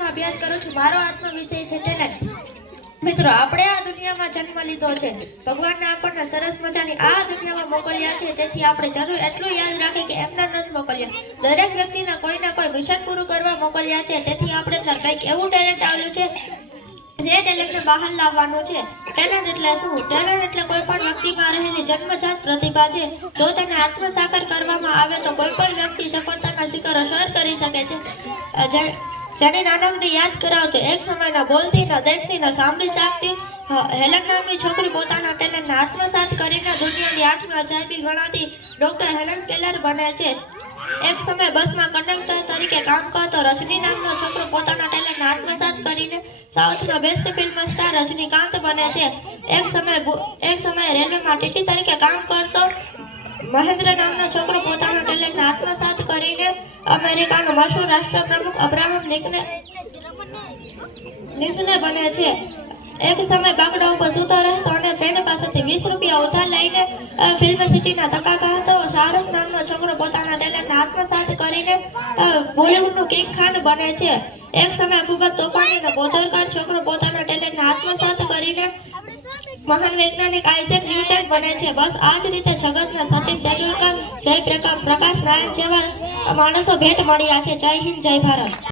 અભ્યાસ કરું છું। મારો આજનો વિષય છે ટેલેન્ટ। મિત્રો, આપણે આ દુનિયામાં જન્મ લીધો છે। ભગવાનને આપણને સરસ મજાની આ દુનિયામાં મોકલ્યા છે, તેથી આપણે જરૂર એટલું યાદ રાખીએ કે એમના નથી મોકલ્યા। દરેક વ્યક્તિને કોઈના કોઈ મિશન પૂરું કરવા મોકલ્યા છે, તેથી આપણે અંદર કંઈક એવું ટેલેન્ટ આવેલું છે જે ટેલેન્ટને બહાર લાવવાનું છે। ટેલેન્ટ એટલે શું? ટેલેન્ટ એટલે કોઈ પણ વ્યક્તિમાં રહેલી જન્મજાત પ્રતિભા છે। જો તેને આત્મસાકાર કરવામાં આવે તો કોઈ પણ વ્યક્તિ સફળતાના શિખરો સર કરી શકે છે। જેની નાનકડી યાદ કરાવતો એક સમયના બોલતી ન દેખતી ન સાંભળી શકતી હેલન નામની છોકરી પોતાના ટેલેન્ટને આત્મસાત કરીને દુનિયાની 8મી અજાયબી ગણાતી ડોક્ટર હેલન કેલર બને છે। એક સમય બસમાં કંડક્ટર તરીકે કામ કરતો રજની નામનો છોકરો પોતાના ટેલેન્ટને આત્મસાત કરીને સાઉથનો બેસ્ટ ફિલ્મ સ્ટાર રજનીકાંત બને છે। એક સમયે રેલવેમાં ટીટી તરીકે કામ કરતો મહેન્દ્ર નામનો છોકરો પોતાના ટેલેન્ટને આત્મસાત કરીને અમેરિકાનો મશહૂર રાષ્ટ્રપ્રમુખ અબ્રાહમ લિંકન બને છે। એક સમય બાકડા ઉપર સૂતો રહેતો અને ફ્રેન્ડ પાસેથી 20 રૂપિયા ઉધાર લઈને ફિલ્મ સિટીના ધક્કા ખાતો શાહરૂખ નામનો છોકરો પોતાના ટેલેન્ટને આત્મસાત કરીને બોલિવૂડનું કિંગ ખાન બને છે। એક સમય ખૂબ જ તોફાની અને બોધરકાર છોકરો પોતાના ટેલેન્ટને આત્મસાત કરીને મહાન વૈજ્ઞાનિક આઇઝેક ન્યૂટન બને છે। બસ આ જ રીતે જગતના સચિન તેંડુલકર, જય પ્રકાશ નાયક જેવા માણસો ભેટ મળ્યા છે। જય હિન્દ, જય ભારત।